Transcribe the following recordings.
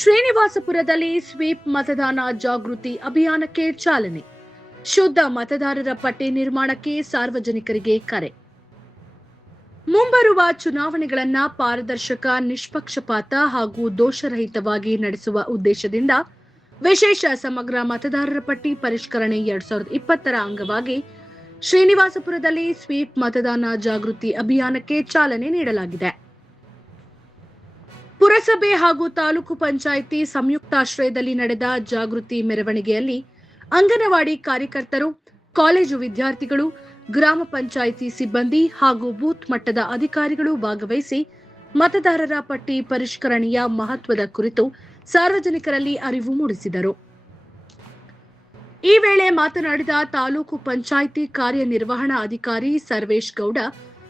ಶ್ರೀನಿವಾಸಪುರದಲ್ಲಿ sweep ಮತದಾನ ಜಾಗೃತಿ ಅಭಿಯಾನಕ್ಕೆ ಚಾಲನೆ. ಶುದ್ಧ ಮತದಾರರ ಪಟ್ಟಿ ನಿರ್ಮಾಣಕ್ಕೆ ಸಾರ್ವಜನಿಕರಿಗೆ ಕರೆ. ಮುಂಬರುವ ಚುನಾವಣೆಗಳನ್ನ ಪಾರದರ್ಶಕ, ನಿಷ್ಪಕ್ಷಪಾತ ಹಾಗೂ ದೋಷರಹಿತವಾಗಿ ನಡೆಸುವ ಉದ್ದೇಶದಿಂದ ವಿಶೇಷ ಸಮಗ್ರ ಮತದಾರರ ಪಟ್ಟಿ ಪರಿಷ್ಕರಣೆ 2020ರ ಅಂಗವಾಗಿ ಶ್ರೀನಿವಾಸಪುರದಲ್ಲಿ ಸ್ವೀಪ್ ಮತದಾನ ಜಾಗೃತಿ ಅಭಿಯಾನಕ್ಕೆ ಚಾಲನೆ ನೀಡಲಾಗಿದೆ. ಪುರಸಭೆ ಹಾಗೂ ತಾಲೂಕು ಪಂಚಾಯಿತಿ ಸಂಯುಕ್ತಾಶ್ರಯದಲ್ಲಿ ನಡೆದ ಜಾಗೃತಿ ಮೆರವಣಿಗೆಯಲ್ಲಿ ಅಂಗನವಾಡಿ ಕಾರ್ಯಕರ್ತರು, ಕಾಲೇಜು ವಿದ್ಯಾರ್ಥಿಗಳು, ಗ್ರಾಮ ಪಂಚಾಯಿತಿ ಸಿಬ್ಬಂದಿ ಹಾಗೂ ಬೂತ್ ಮಟ್ಟದ ಅಧಿಕಾರಿಗಳು ಭಾಗವಹಿಸಿ ಮತದಾರರ ಪಟ್ಟಿ ಪರಿಷ್ಕರಣೆಯ ಮಹತ್ವದ ಕುರಿತು ಸಾರ್ವಜನಿಕರಲ್ಲಿ ಅರಿವು ಮೂಡಿಸಿದರು. ಈ ವೇಳೆ ಮಾತನಾಡಿದ ತಾಲೂಕು ಪಂಚಾಯಿತಿ ಕಾರ್ಯನಿರ್ವಹಣಾ ಅಧಿಕಾರಿ ಸರ್ವೇಶ್ ಗೌಡ,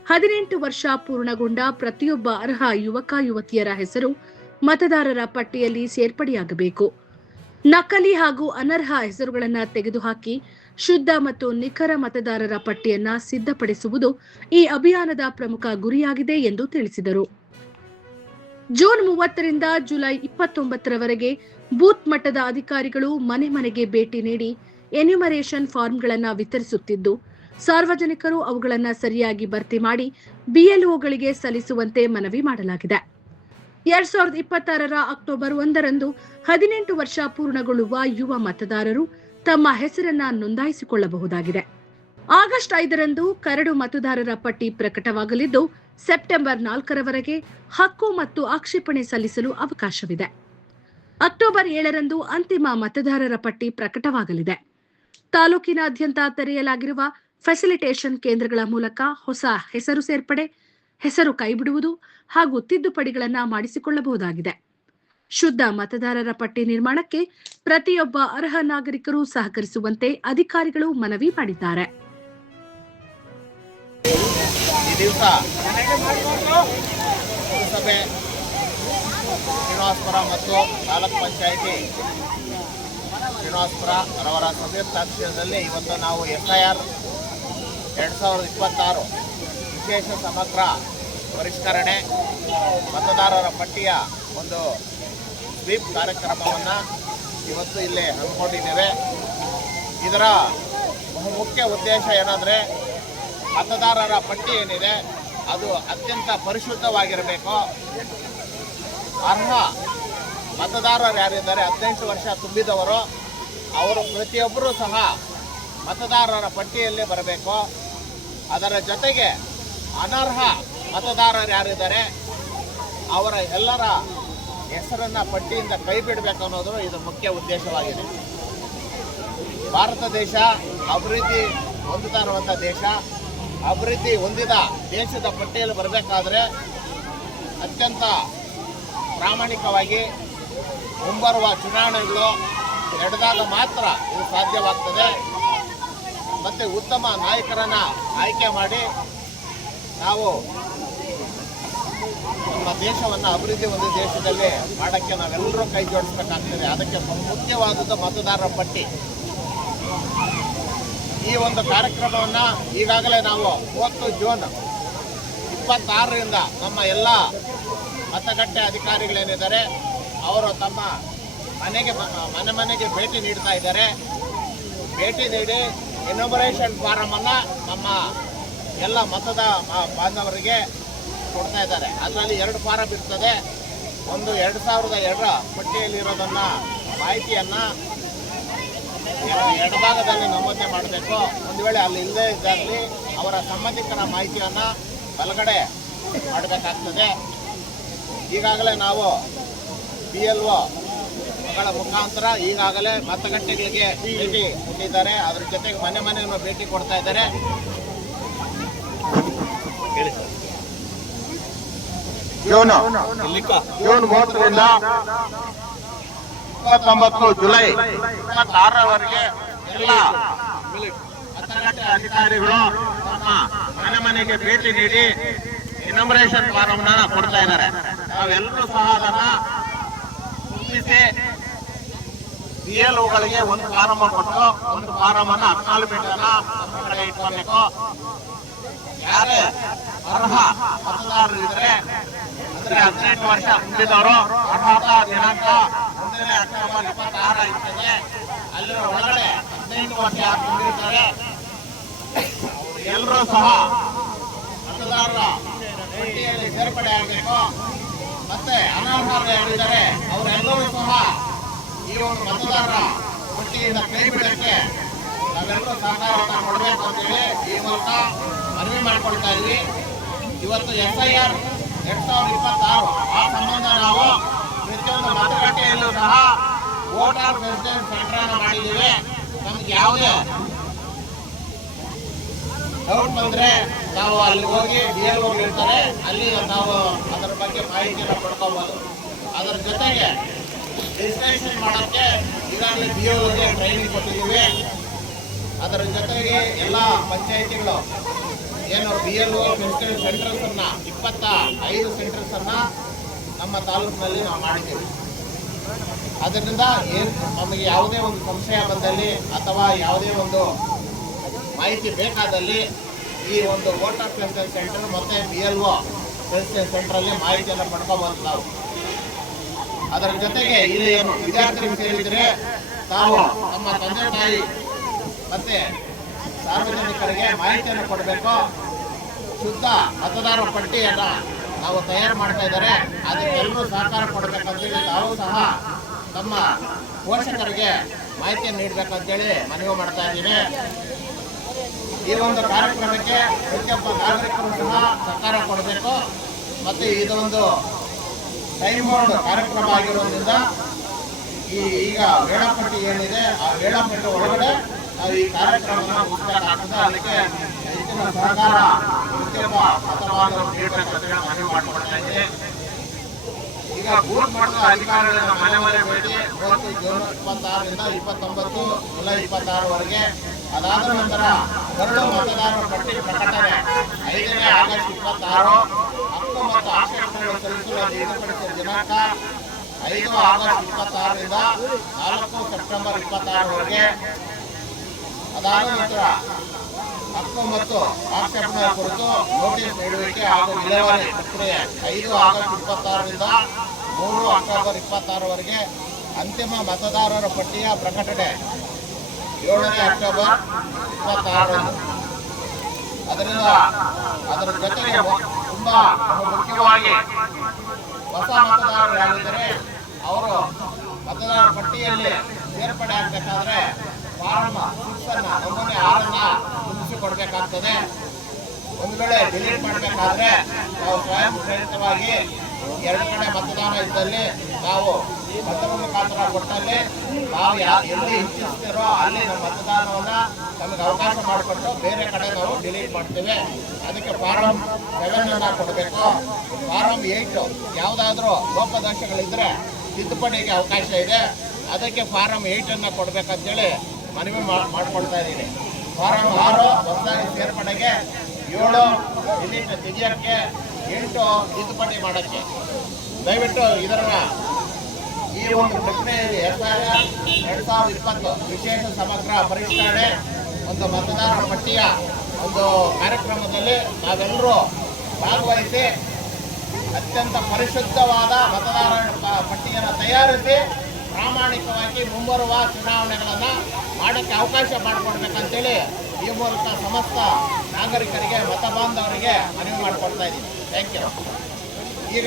18 ವರ್ಷ ಪೂರ್ಣಗೊಂಡ ಪ್ರತಿಯೊಬ್ಬ ಅರ್ಹ ಯುವಕ ಯುವತಿಯರ ಹೆಸರು ಮತದಾರರ ಪಟ್ಟಿಯಲ್ಲಿ ಸೇರ್ಪಡೆಯಾಗಬೇಕು. ನಕಲಿ ಹಾಗೂ ಅನರ್ಹ ಹೆಸರುಗಳನ್ನು ತೆಗೆದುಹಾಕಿ ಶುದ್ಧ ಮತ್ತು ನಿಖರ ಮತದಾರರ ಪಟ್ಟಿಯನ್ನ ಸಿದ್ಧಪಡಿಸುವುದು ಈ ಅಭಿಯಾನದ ಪ್ರಮುಖ ಗುರಿಯಾಗಿದೆ ಎಂದು ತಿಳಿಸಿದರು. ಜೂನ್ 30ರಿಂದ ಜುಲೈ 29ರವರೆಗೆ ಬೂತ್ ಮಟ್ಟದ ಅಧಿಕಾರಿಗಳು ಮನೆ ಮನೆಗೆ ಭೇಟಿ ನೀಡಿ ಎನ್ಯುಮರೇಷನ್ ಫಾರ್ಮ್ಗಳನ್ನು ವಿತರಿಸುತ್ತಿದ್ದು, ಸಾರ್ವಜನಿಕರು ಅವುಗಳನ್ನು ಸರಿಯಾಗಿ ಭರ್ತಿ ಮಾಡಿ ಬಿಎಲ್ಒಗಳಿಗೆ ಸಲ್ಲಿಸುವಂತೆ ಮನವಿ ಮಾಡಲಾಗಿದೆ. 2026ರ ಅಕ್ಟೋಬರ್ 1ರಂದು 18 ವರ್ಷ ಪೂರ್ಣಗೊಳ್ಳುವ ಯುವ ಮತದಾರರು ತಮ್ಮ ಹೆಸರನ್ನ ನೋಂದಾಯಿಸಿಕೊಳ್ಳಬಹುದಾಗಿದೆ. ಆಗಸ್ಟ್ 5ರಂದು ಕರಡು ಮತದಾರರ ಪಟ್ಟಿ ಪ್ರಕಟವಾಗಲಿದ್ದು, ಸೆಪ್ಟೆಂಬರ್ 4ರವರೆಗೆ ಹಕ್ಕು ಮತ್ತು ಆಕ್ಷೇಪಣೆ ಸಲ್ಲಿಸಲು ಅವಕಾಶವಿದೆ. ಅಕ್ಟೋಬರ್ 7ರಂದು ಅಂತಿಮ ಮತದಾರರ ಪಟ್ಟಿ ಪ್ರಕಟವಾಗಲಿದೆ. ತಾಲೂಕಿನಾದ್ಯಂತ ತೆರೆಯಲಾಗಿರುವ ಫೆಸಿಲಿಟೇಷನ್ ಕೇಂದ್ರಗಳ ಮೂಲಕ ಹೊಸ ಹೆಸರು ಸೇರ್ಪಡೆ, ಹೆಸರು ಕೈಬಿಡುವುದು ಹಾಗೂ ತಿದ್ದುಪಡಿಗಳನ್ನು ಮಾಡಿಸಿಕೊಳ್ಳಬಹುದಾಗಿದೆ. ಶುದ್ಧ ಮತದಾರರ ಪಟ್ಟಿ ನಿರ್ಮಾಣಕ್ಕೆ ಪ್ರತಿಯೊಬ್ಬ ಅರ್ಹ ನಾಗರಿಕರು ಸಹಕರಿಸುವಂತೆ ಅಧಿಕಾರಿಗಳು ಮನವಿ ಮಾಡಿದ್ದಾರೆ. ಈ ದಿವಸ ಪುರಸಭೆ, ಶ್ರೀನಿವಾಸಪುರ ಮತ್ತು ತಾಲೂಕ್ ಪಂಚಾಯಿತಿ ಶ್ರೀನಿವಾಸಪುರ ಅವರ ಸಂಯುಕ್ತಾಶ್ರಯದಲ್ಲಿ ಇವತ್ತು ನಾವು FIR 2026 ವಿಶೇಷ ಸಮಗ್ರ ಪರಿಷ್ಕರಣೆ ಮತದಾರರ ಪಟ್ಟಿಯ ಒಂದು ಸ್ವೀಪ್ ಕಾರ್ಯಕ್ರಮವನ್ನು ಇವತ್ತು ಇಲ್ಲಿ ಹಮ್ಮಿಕೊಂಡಿದ್ದೇವೆ. ಇದರ ಮುಖ್ಯ ಉದ್ದೇಶ ಏನಂದರೆ, ಮತದಾರರ ಪಟ್ಟಿ ಏನಿದೆ ಅದು ಅತ್ಯಂತ ಪರಿಶುದ್ಧವಾಗಿರಬೇಕು. ಅರ್ಹ ಮತದಾರರು ಯಾರಿದ್ದಾರೆ, 18 ವರ್ಷ ತುಂಬಿದವರು, ಅವರು ಪ್ರತಿಯೊಬ್ಬರೂ ಸಹ ಮತದಾರರ ಪಟ್ಟಿಯಲ್ಲಿ ಬರಬೇಕು. ಅದರ ಜೊತೆಗೆ ಅನರ್ಹ ಮತದಾರರು ಯಾರಿದ್ದಾರೆ ಅವರ ಎಲ್ಲರ ಹೆಸರನ್ನು ಪಟ್ಟಿಯಿಂದ ಕೈ ಬಿಡಬೇಕು ಅನ್ನೋದು ಇದು ಮುಖ್ಯ ಉದ್ದೇಶವಾಗಿದೆ. ಭಾರತ ದೇಶ ಅಭಿವೃದ್ಧಿ ಹೊಂದುತ್ತಾ ಇರುವಂಥ ದೇಶ. ಅಭಿವೃದ್ಧಿ ಹೊಂದಿದ ದೇಶದ ಪಟ್ಟಿಯಲ್ಲಿ ಬರಬೇಕಾದ್ರೆ ಅತ್ಯಂತ ಪ್ರಾಮಾಣಿಕವಾಗಿ ಮುಂಬರುವ ಚುನಾವಣೆಗಳು ನಡೆದಾಗ ಮಾತ್ರ ಇದು ಸಾಧ್ಯವಾಗ್ತದೆ. ಮತ್ತು ಉತ್ತಮ ನಾಯಕರನ್ನು ಆಯ್ಕೆ ಮಾಡಿ ನಾವು ನಮ್ಮ ದೇಶವನ್ನು ಅಭಿವೃದ್ಧಿ ಹೊಂದಿದ ದೇಶದಲ್ಲಿ ಮಾಡೋಕ್ಕೆ ನಾವೆಲ್ಲರೂ ಕೈ ಜೋಡಿಸಬೇಕಾಗ್ತದೆ. ಅದಕ್ಕೆ ಮುಖ್ಯವಾದದ್ದು ಮತದಾರರ ಪಟ್ಟಿ. ಈ ಒಂದು ಕಾರ್ಯಕ್ರಮವನ್ನು ಈಗಾಗಲೇ ನಾವು 30 ಜೂನ್ 26ರಿಂದ ನಮ್ಮ ಎಲ್ಲ ಮತಗಟ್ಟೆ ಅಧಿಕಾರಿಗಳೇನಿದ್ದಾರೆ ಅವರು ತಮ್ಮ ಮನೆಗೆ ಭೇಟಿ ನೀಡ್ತಾ ಇದ್ದಾರೆ. ಭೇಟಿ ನೀಡಿ ಎನ್ಯುಮರೇಷನ್ ಫಾರಮನ್ನು ನಮ್ಮ ಎಲ್ಲ ಬಾಂಧವರಿಗೆ ಕೊಡ್ತಾ ಇದ್ದಾರೆ. ಅದರಲ್ಲಿ 2 ಫಾರಂ ಇರ್ತದೆ. ಒಂದು 2002 ಪಟ್ಟಿಯಲ್ಲಿರೋದನ್ನು ಮಾಹಿತಿಯನ್ನು ಎಡಭಾಗದಲ್ಲಿ ನಮೂದನೆ ಮಾಡಬೇಕು. ಒಂದು ವೇಳೆ ಅಲ್ಲಿ ಇಲ್ಲದೇ ಇದ್ದಲ್ಲಿ ಅವರ ಸಂಬಂಧಿಕರ ಮಾಹಿತಿಯನ್ನು ಬಲಗಡೆ ಮಾಡಬೇಕಾಗ್ತದೆ. ಈಗಾಗಲೇ ನಾವು BLO ಗಳ ಮುಖಾಂತರ ಈಗಾಗಲೇ ಮತಗಟ್ಟೆಗಳಿಗೆ ಭೇಟಿ ಕೊಟ್ಟಿದ್ದಾರೆ. ಅದ್ರ ಜೊತೆಗೆ ಮನೆಯನ್ನು ಭೇಟಿ ಕೊಡ್ತಾ ಇದ್ದಾರೆ. ಜೂನ್ 30ರಿಂದ 29 ಜುಲೈ 26ರವರೆಗೆ ಎಲ್ಲ ಮತಗಟ್ಟೆ ಅಧಿಕಾರಿಗಳು ತಮ್ಮ ಮನೆಗೆ ಭೇಟಿ ನೀಡಿ ಎನ್ಯುಮರೇಷನ್ ಫಾರಂ ಕೊಡ್ತಾ ಇದ್ದಾರೆ. ನಾವೆಲ್ಲರೂ ಸಹ ಅದನ್ನು ತುಂಬಿಸಿ BLOಗಳಿಗೆ ಒಂದು ಫಾರಂ ಕೊಟ್ಟು ಒಂದು ಫಾರಂ ಅಕ್ನಾಲಜ್ಮೆಂಟ್ ಕಡೆ ಇಟ್ಕೊಳ್ಬೇಕು. ಯಾರೇ ಅರ್ಹ ಮತದಾರರು ಇದ್ರೆ ಅಂದ್ರೆ 18 ವರ್ಷ ತುಂಬಿದವರು ಅರ್ಹತಾ ದಿನಾಂಕ ಅಕ್ಟೋಬರ್ 26 ಆಗಿರ್ತದೆ. ಅಲ್ಲಿ ಒಳಗಡೆ 18 ವರ್ಷ ತುಂಬಿರ್ತಾರೆ ಎಲ್ಲರೂ ಸಹ ಮತದಾರರ ಪಟ್ಟಿಯಲ್ಲಿ ಸೇರ್ಪಡೆ ಆಗಬೇಕು. ಮತ್ತೆ ಅನರ್ಹರು ಯಾರಿದ್ದಾರೆ ಅವರೆಲ್ಲರೂ ಸಹ ಈ ಒಂದು ಮತದಾರರ ಪಟ್ಟಿಯಿಂದ ಕೈ ಬಿಡಕ್ಕೆ ನಾವೆಲ್ಲರೂ ಸಹಕಾರ ಕೊಡಬೇಕು ಅಂತೇಳಿ ಈ ಮೂಲಕ ಮನವಿ ಮಾಡ್ಕೊಳ್ತಾ ಇದ್ವಿ. ಇವತ್ತು SIR 2026 ಆ ಸಂಬಂಧ ನಾವು ಪ್ರತಿಯೊಂದು ಮತಗಟ್ಟೆಯಲ್ಲೂ ಸಹ ವೋಟರ್ ರೆಸಿಡೆನ್ಸ್ ಸೆಂಟರ್ ಅನ್ನು ಮಾಡಿದ್ದೀವಿ. ನಮ್ಗೆ ಯಾವುದೇ ಡೌಟ್ ಬಂದ್ರೆ ನಾವು ಅಲ್ಲಿ ಹೋಗಿ BLO ಇರ್ತಾರೆ, ಅಲ್ಲಿ ನಾವು ಅದರ ಬಗ್ಗೆ ಮಾಹಿತಿಯನ್ನು ಪಡ್ಕೋಬಹುದು. ಅದರ ಜೊತೆಗೆ ರಿಜಿಸ್ಟ್ರೇಷನ್ ಮಾಡೋಕ್ಕೆ ಈಗಾಗಲೇ BLOಗೆ ಟ್ರೈನಿಂಗ್ ಕೊಟ್ಟಿದ್ದೀವಿ. ಅದರ ಜೊತೆಗೆ ಎಲ್ಲ ಪಂಚಾಯಿತಿಗಳು ಏನು BLO ಮೆಡಿಕಲ್ ಸೆಂಟರ್ಸ್ ಅನ್ನ 25 ಸೆಂಟರ್ಸ್ ಅನ್ನ ನಮ್ಮ ತಾಲೂಕಿನಲ್ಲಿ ನಾವು ಮಾಡಿದ್ದೀವಿ. ಅದರಿಂದ ಏನು ನಮಗೆ ಯಾವುದೇ ಒಂದು ಸಂಶಯ ಬಂದಲ್ಲಿ ಅಥವಾ ಯಾವುದೇ ಒಂದು ಮಾಹಿತಿ ಬೇಕಾದಲ್ಲಿ ಈ ಒಂದು ವೋಟರ್ ಪ್ರೆಸಿಡೆನ್ಸ್ ಸೆಂಟರ್ ಮತ್ತು BLO ಪ್ರೆಸಿಡೆನ್ಸ್ ಸೆಂಟ್ರಲ್ಲಿ ಮಾಹಿತಿಯನ್ನು ಪಡ್ಕೋಬಹುದು ನಾವು. ಅದರ ಜೊತೆಗೆ ಇಲ್ಲಿ ಏನು ವಿದ್ಯಾರ್ಥಿಗಳು ಸೇರಿದರೆ ತಾವು ನಮ್ಮ ತಂದೆ ತಾಯಿ ಮತ್ತೆ ಸಾರ್ವಜನಿಕರಿಗೆ ಮಾಹಿತಿಯನ್ನು ಕೊಡಬೇಕು. ಶುದ್ಧ ಮತದಾರ ಪಟ್ಟಿಯನ್ನು ನಾವು ತಯಾರು ಮಾಡ್ತಾ ಇದ್ದಾರೆ, ಅದಕ್ಕೆಲ್ಲರೂ ಸಹಕಾರ ಕೊಡಬೇಕಂತೇಳಿ ತಾವು ಸಹ ನಮ್ಮ ಪೋಷಕರಿಗೆ ಮಾಹಿತಿಯನ್ನು ನೀಡಬೇಕಂತೇಳಿ ಮನವಿ ಮಾಡ್ತಾ ಇದ್ದೀವಿ. ಈ ಒಂದು ಕಾರ್ಯಕ್ರಮಕ್ಕೆ ಪ್ರತಿಯೊಬ್ಬ ನಾಗರಿಕರು ಸಹ ಸಹಕಾರ ಕೊಡಬೇಕು. ಮತ್ತು ಇದೊಂದು ಟೈಮ್ ಬೌಂಡ್ ಕಾರ್ಯಕ್ರಮ ಆಗಿರೋದ್ರಿಂದ ಈಗ ವೇಳಾಪಟ್ಟಿ ಏನಿದೆ ಆ ವೇಳಾಪಟ್ಟಿ ಒಳಗಡೆ ನಾವು ಈ ಕಾರ್ಯಕ್ರಮವನ್ನು ಮುಗಿಸಬೇಕಾಗ್ತದೆ. ಅದಕ್ಕೆ ಹೆಚ್ಚಿನ ಸಹಕಾರ ಪ್ರತಿಯೊಬ್ಬ ಮತದಾರರು ನೀಡಬೇಕಂತ ಮನವಿ ಮಾಡಿಕೊಡ್ತಾ ಇದ್ದೀನಿ. ಈಗ ಬೂತ್ ಮಟ್ಟದ ಅಧಿಕಾರಿಗಳ ಮನೆ ಮನೆ ಭೇಟಿ 30 ಜೂನ್ 26ರಿಂದ 29 ಜುಲೈ 26ವರೆಗೆ. ಅದಾದ ನಂತರ ಕರಡು ಮತದಾರರ ಪಟ್ಟಿ ಪ್ರಕಟಣೆ 5ನೇ ಆಗಸ್ಟ್ 26. ಹಕ್ಕು ಮತ್ತು ಆಕ್ಷೇಪಣೆಗಳು ಸಲ್ಲಿಸಲು ನಿಗದಿಪಡಿಸಿದ ದಿನಾಂಕ 5 ಆಗಸ್ಟ್ 26ರಿಂದ 4 ಸೆಪ್ಟೆಂಬರ್ 26ವರೆಗೆ. ಅದಾದ ನಂತರ ಹಕ್ಕು ಮತ್ತು ಆಕ್ಷೇಪಣೆ ಕುರಿತು ನೋಟಿಸ್ ನೀಡುವಿಕೆ ಹಾಗೂ ವಿಲೇವಾರಿ ಪ್ರಕ್ರಿಯೆ 5 ಆಗಸ್ಟ್ 26ರಿಂದ 3 ಅಕ್ಟೋಬರ್ 26ವರೆಗೆ. ಅಂತಿಮ ಮತದಾರರ ಪಟ್ಟಿಯ ಪ್ರಕಟಣೆ 7ನೇ ಅಕ್ಟೋಬರ್ 26ರಂದು. ಅದರಿಂದ ಅದರ ಜೊತೆಗೆ ತುಂಬಾ ಮುಖ್ಯವಾಗಿ ಹೊಸ ಮತದಾರರು ಯಾರಿದ್ದಾರೆ ಅವರು ಮತದಾರರ ಪಟ್ಟಿಯಲ್ಲಿ ಸೇರ್ಪಡೆ ಆಗಬೇಕಾದ್ರೆ ಫಾರಂ 6 ನಮೂನೆ 6 ತುಂಬಿಸಿಕೊಡ್ಬೇಕಾಗ್ತದೆ. ಒಂದು ವೇಳೆ ಡಿಲೀಟ್ ಮಾಡಬೇಕಾದ್ರೆ ನಾವು ಸ್ವಯಂ ಪ್ರೇರಿತವಾಗಿ 2 ಕಡೆ ಮತದಾನ ಇದ್ದಲ್ಲಿ ನಾವು ಪತ್ರದ ಮುಖಾಂತರ ಕೊಟ್ಟಲ್ಲಿ ನಾವು ಎಲ್ಲಿ ಇಚ್ಛಿಸ್ತೀರೋ ಅಲ್ಲಿ ನಮ್ಮ ಮತದಾನವನ್ನು ನಮಗೆ ಅವಕಾಶ ಮಾಡಿಕೊಟ್ಟು ಬೇರೆ ಕಡೆ ನಾವು ಡಿಲೀಟ್ ಮಾಡ್ತೇವೆ. ಅದಕ್ಕೆ ಫಾರಂ 7 ಕೊಡಬೇಕು. ಫಾರಂ 8 ಯಾವುದಾದ್ರೂ ಲೋಪದೋಷಗಳಿದ್ರೆ ತಿದ್ದುಪಡಿಗೆ ಅವಕಾಶ ಇದೆ, ಅದಕ್ಕೆ ಫಾರಂ 8 ಕೊಡಬೇಕಂತೇಳಿ ಮನವಿ ಮಾಡ್ಕೊಳ್ತಾ ಇದ್ದೀನಿ. ಫಾರಂ 6 ಹೊಸದಾಗಿ ಸೇರ್ಪಡೆಗೆ, 7 ಡಿಲೀಟ್ ತೆಗಿಯೋಕ್ಕೆ, 8 ತಿದ್ದುಪಡಿ ಮಾಡೋಕ್ಕೆ. ದಯವಿಟ್ಟು ಇದರ ಈ ಒಂದು ಪ್ರಕ್ರಿಯೆಯಲ್ಲಿ SIR 2020 ವಿಶೇಷ ಸಮಗ್ರ ಪರಿಷ್ಕರಣೆ ಒಂದು ಮತದಾರರ ಪಟ್ಟಿಯ ಒಂದು ಕಾರ್ಯಕ್ರಮದಲ್ಲಿ ನಾವೆಲ್ಲರೂ ಭಾಗವಹಿಸಿ ಅತ್ಯಂತ ಪರಿಶುದ್ಧವಾದ ಮತದಾರರ ಪಟ್ಟಿಯನ್ನು ತಯಾರಿಸಿ ಪ್ರಾಮಾಣಿಕವಾಗಿ ಮುಂಬರುವ ಚುನಾವಣೆಗಳನ್ನು ಮಾಡೋಕ್ಕೆ ಅವಕಾಶ ಮಾಡಿಕೊಡ್ಬೇಕಂತೇಳಿ ಈ ಮೂಲಕ ಸಮಸ್ತ ನಾಗರಿಕರಿಗೆ ಮತ ಬಾಂಧವರಿಗೆ ಮನವಿ ಮಾಡಿಕೊಡ್ತಾ ಇದ್ದೀನಿ. Thank you. ಈಗ